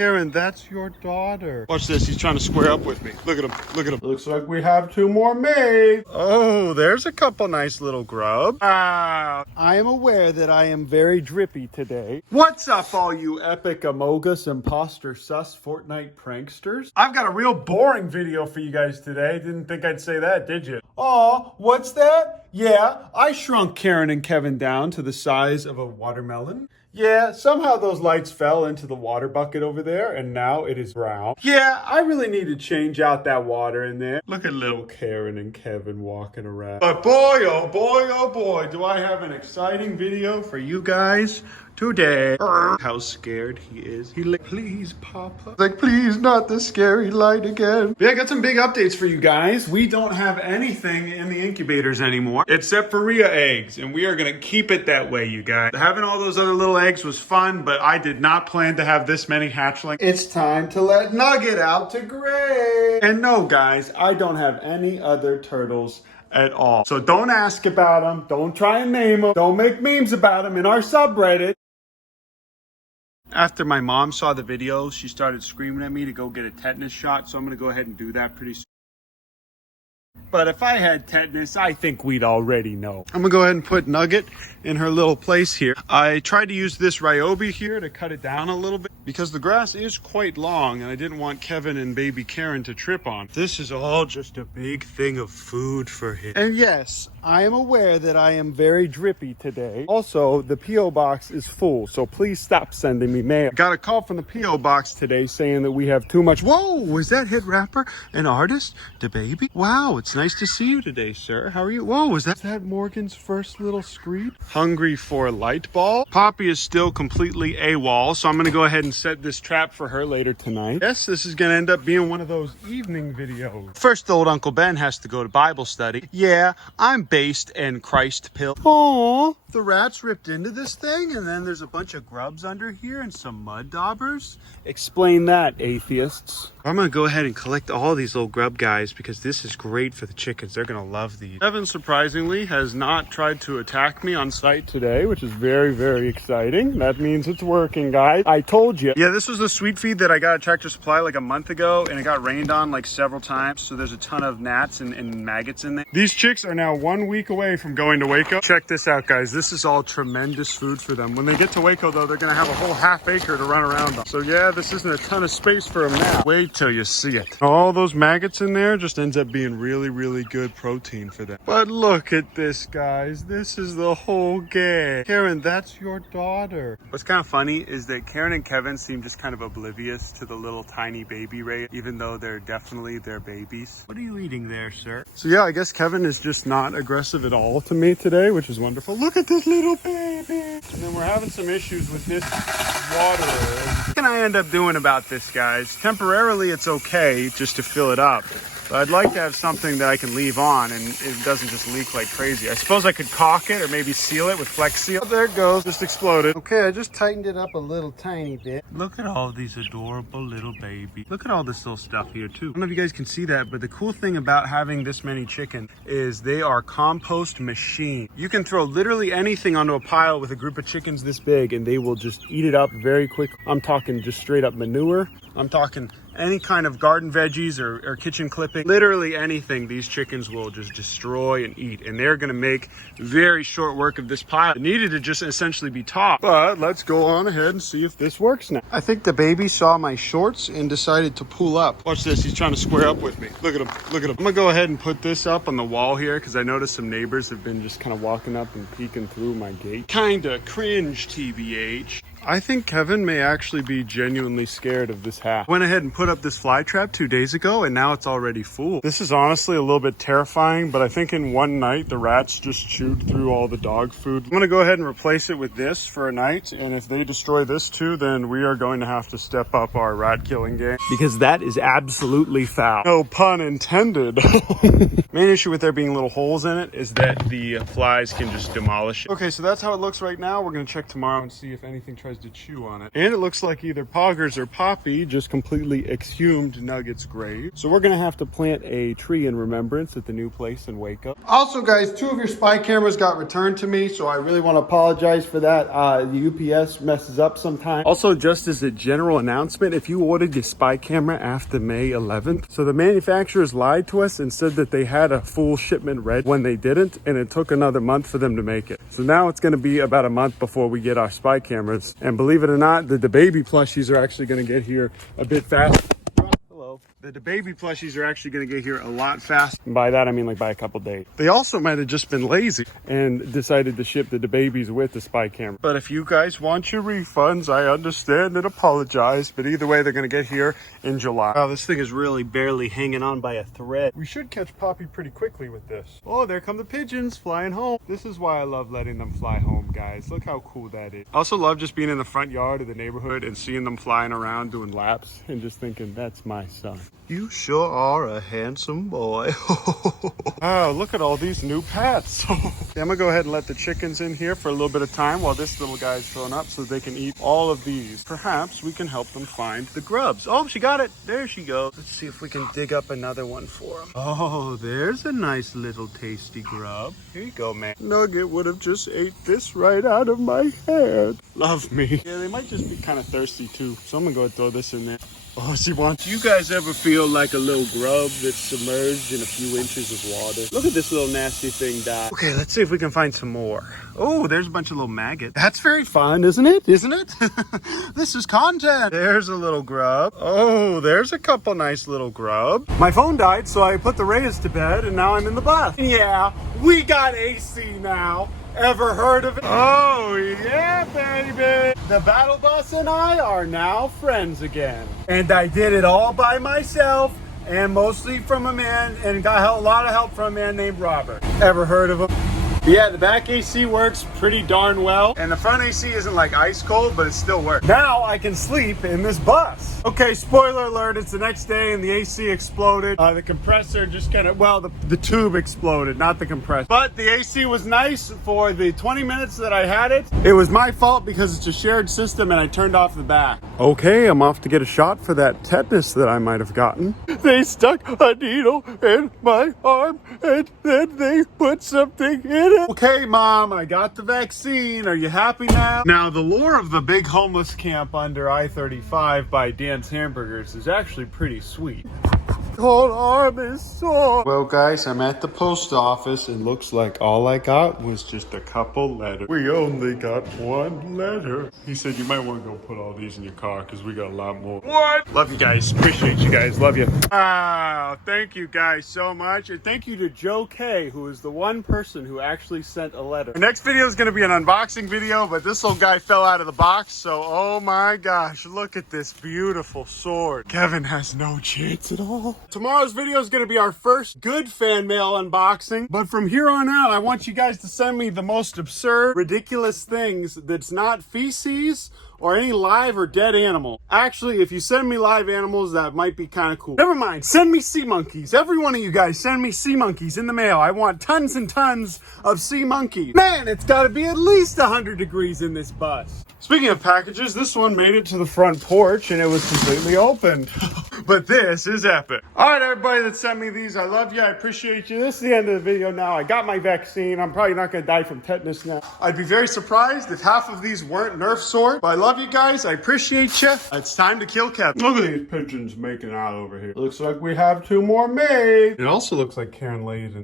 Karen, that's your daughter. Watch this. He's trying to square up with me. Look at him. Look at him. Looks like we have 2 more mates. Oh, there's a couple nice little grubs. I am aware that I am very drippy today. What's up, all you epic amogus imposter sus Fortnite pranksters? I've got a real boring video for you guys today. Didn't think I'd say that, did you? Aw, what's that? Yeah, I shrunk Karen and Kevin down to the size of a watermelon. Yeah, somehow those lights fell into the water bucket over there, and now it is brown. Yeah, I really need to change out that water in there. Look at little Karen and Kevin walking around. But boy, oh boy, do I have an exciting video for you guys today. How scared he is. He's like, please, Papa. Like, please, not the scary light again. Yeah, I got some big updates for you guys. We don't have anything in the incubators anymore, except for Rhea eggs, and we are gonna keep it that way, you guys. Having all those other little eggs was fun, but I did not plan to have this many hatchlings. It's time to let Nugget out to gray. And no, guys, I don't have any other turtles at all. So don't ask about them. Don't try and name them. Don't make memes about them in our subreddit. After my mom saw the video, she started screaming at me to go get a tetanus shot, so I'm going to go ahead and do that pretty soon. But if I had tetanus, I think we'd already know. I'm gonna go ahead and put Nugget in her little place here. I tried to use this ryobi here to cut it down a little bit because the grass is quite long and I didn't want Kevin and baby Karen to trip on. This is all just a big thing of food for him. And yes, I am aware that I am very drippy today. Also, the P.O. box is full, so please stop sending me mail. Got a call from the P.O. box today saying that we have too much. Whoa, was that hit rapper an artist? DABABY? Wow, it's nice to see you today, sir. How are you? Whoa, is that Morgan's first little scream? Hungry for a light ball? Poppy is still completely AWOL, so I'm gonna go ahead and set this trap for her later tonight. Yes, this is gonna end up being one of those evening videos. First, old Uncle Ben has to go to Bible study. Yeah, I'm based in Christ pill. Aww, the rats ripped into this thing, and then there's a bunch of grubs under here and some mud daubers. Explain that, atheists. I'm gonna go ahead and collect all these little grub guys because this is great for the chickens. They're gonna love these. Evan, surprisingly, has not tried to attack me on site today, which is very, very exciting. That means it's working, guys. I told you. Yeah, this was the sweet feed that I got at Tractor Supply like a month ago, and it got rained on like several times, so there's a ton of gnats and maggots in there. These chicks are now 1 week away from going to Waco. Check this out, guys. This is all tremendous food for them. When they get to Waco, though, they're gonna have a whole half acre to run around on. So yeah, this isn't a ton of space for them now. Wait till you see it. All those maggots in there just ends up being really, really good protein for them. But look at this, guys. This is the whole gang. Karen, that's your daughter. What's kind of funny is that Karen and Kevin seem just kind of oblivious to the little tiny baby ray, even though they're definitely their babies. What are you eating there, sir? So yeah, I guess Kevin is just not aggressive at all to me today, which is wonderful. Look at this little baby. And then we're having some issues with this water. What can I end up doing about this, guys? Temporarily, it's okay just to fill it up. But I'd like to have something that I can leave on and it doesn't just leak like crazy. I suppose I could caulk it or maybe seal it with Flex Seal. Oh, there it goes, just exploded. Okay, I just tightened it up a little tiny bit. Look at all these adorable little babies. Look at all this little stuff here too. I don't know if you guys can see that, but the cool thing about having this many chicken is they are compost machine. You can throw literally anything onto a pile with a group of chickens this big and they will just eat it up very quick. I'm talking just straight up manure. I'm talking any kind of garden veggies or kitchen clipping, literally anything these chickens will just destroy and eat. And they're gonna make very short work of this pile. It needed to just essentially be topped. But let's go on ahead and see if this works now. I think the baby saw my shorts and decided to pull up. Watch this, he's trying to square up with me. Look at him, look at him. I'm gonna go ahead and put this up on the wall here because I noticed some neighbors have been just kind of walking up and peeking through my gate. Kinda cringe, TBH. I think Kevin may actually be genuinely scared of this hat. Went ahead and put up this fly trap 2 days ago and now it's already full. This is honestly a little bit terrifying, but I think in one night the rats just chewed through all the dog food. I'm gonna go ahead and replace it with this for a night, and if they destroy this too, then we are going to have to step up our rat killing game because that is absolutely foul. No pun intended. Main issue with there being little holes in it is that the flies can just demolish it. Okay, so that's how it looks right now. We're gonna check tomorrow and see if anything tries tries to chew on it. And it looks like either Poggers or Poppy just completely exhumed Nugget's grave. So we're gonna have to plant a tree in remembrance at the new place in Waco. Also guys, 2 of your spy cameras got returned to me, so I really want to apologize for that. The UPS messes up sometimes. Also, just as a general announcement, if you ordered your spy camera after May 11th, so the manufacturers lied to us and said that they had a full shipment ready when they didn't, and it took another month for them to make it. So now it's going to be about a month before we get our spy cameras. And believe it or not, the baby plushies are actually going to get here a bit faster. The baby plushies are actually going to get here a lot faster. And by that, I mean like by a couple days. They also might have just been lazy and decided to ship the babies with the spy camera. But if you guys want your refunds, I understand and apologize. But either way, they're going to get here in July. Wow, this thing is really barely hanging on by a thread. We should catch Poppy pretty quickly with this. Oh, there come the pigeons flying home. This is why I love letting them fly home, guys. Look how cool that is. I also love just being in the front yard of the neighborhood and seeing them flying around doing laps and just thinking, that's my son. You sure are a handsome boy. Wow, look at all these new pets. I'm gonna go ahead and let the chickens in here for a little bit of time while this little guy's filling up so they can eat all of these. Perhaps we can help them find the grubs. Oh, she got it. There she goes. Let's see if we can dig up another one for them. Oh, there's a nice little tasty grub. Here you go, man. Nugget would have just ate this right out of my hand. Love me. Yeah, they might just be kind of thirsty too. So I'm gonna go and throw this in there. Oh, she wants. Do you guys ever feel like a little grub that's submerged in a few inches of water? Look at this little nasty thing die. Okay, let's see if we can find some more. Oh, there's a bunch of little maggots. That's very fun, isn't it? Isn't it? This is content. There's a little grub. Oh, there's a couple nice little grubs. My phone died, so I put the Reyes to bed, and now I'm in the bus. Yeah, we got AC now. Ever heard of it? Oh, yeah, baby. The battle bus and I are now friends again. And I did it all by myself and mostly from a man, and got a lot of help from a man named Robert. Ever heard of him? Yeah, the back AC works pretty darn well. And the front AC isn't like ice cold, but it still works. Now I can sleep in this bus. Okay, spoiler alert, it's the next day and the AC exploded. The compressor just kind of, well, the tube exploded, not the compressor. But the AC was nice for the 20 minutes that I had it. It was my fault because it's a shared system and I turned off the back. Okay, I'm off to get a shot for that tetanus that I might have gotten. They stuck a needle in my arm and then they put something in it. Okay, Mom, I got the vaccine. Are you happy now? Now, the lore of the big homeless camp under I-35 by Dan's Hamburgers is actually pretty sweet. Whole arm is sore. Well, guys, I'm at the post office and looks like all I got was just a couple letters. We only got one letter. He said you might want to go put all these in your car because we got a lot more. What? Love you guys. Appreciate you guys. Love you. Wow. Thank you guys so much. And thank you to Joe K, who is the one person who actually sent a letter. The next video is going to be an unboxing video, but this little guy fell out of the box. So, oh my gosh, look at this beautiful sword. Kevin has no chance at all. Tomorrow's video is going to be our first good fan mail unboxing. But from here on out, I want you guys to send me the most absurd, ridiculous things that's not feces or any live or dead animal. Actually, if you send me live animals, that might be kind of cool. Never mind, send me sea monkeys. Every one of you guys, send me sea monkeys in the mail. I want tons and tons of sea monkeys. Man, it's gotta be at least 100 degrees in this bus. Speaking of packages, this one made it to the front porch and it was completely opened. But this is epic. All right, everybody that sent me these, I love you, I appreciate you. This is the end of the video now. I got my vaccine. I'm probably not gonna die from tetanus now. I'd be very surprised if half of these weren't Nerf swords, but I love you guys, I appreciate you. It's time to kill Kevin. Look at these pigeons making out over here. Looks like we have 2 more made. It also looks like Karen laid in.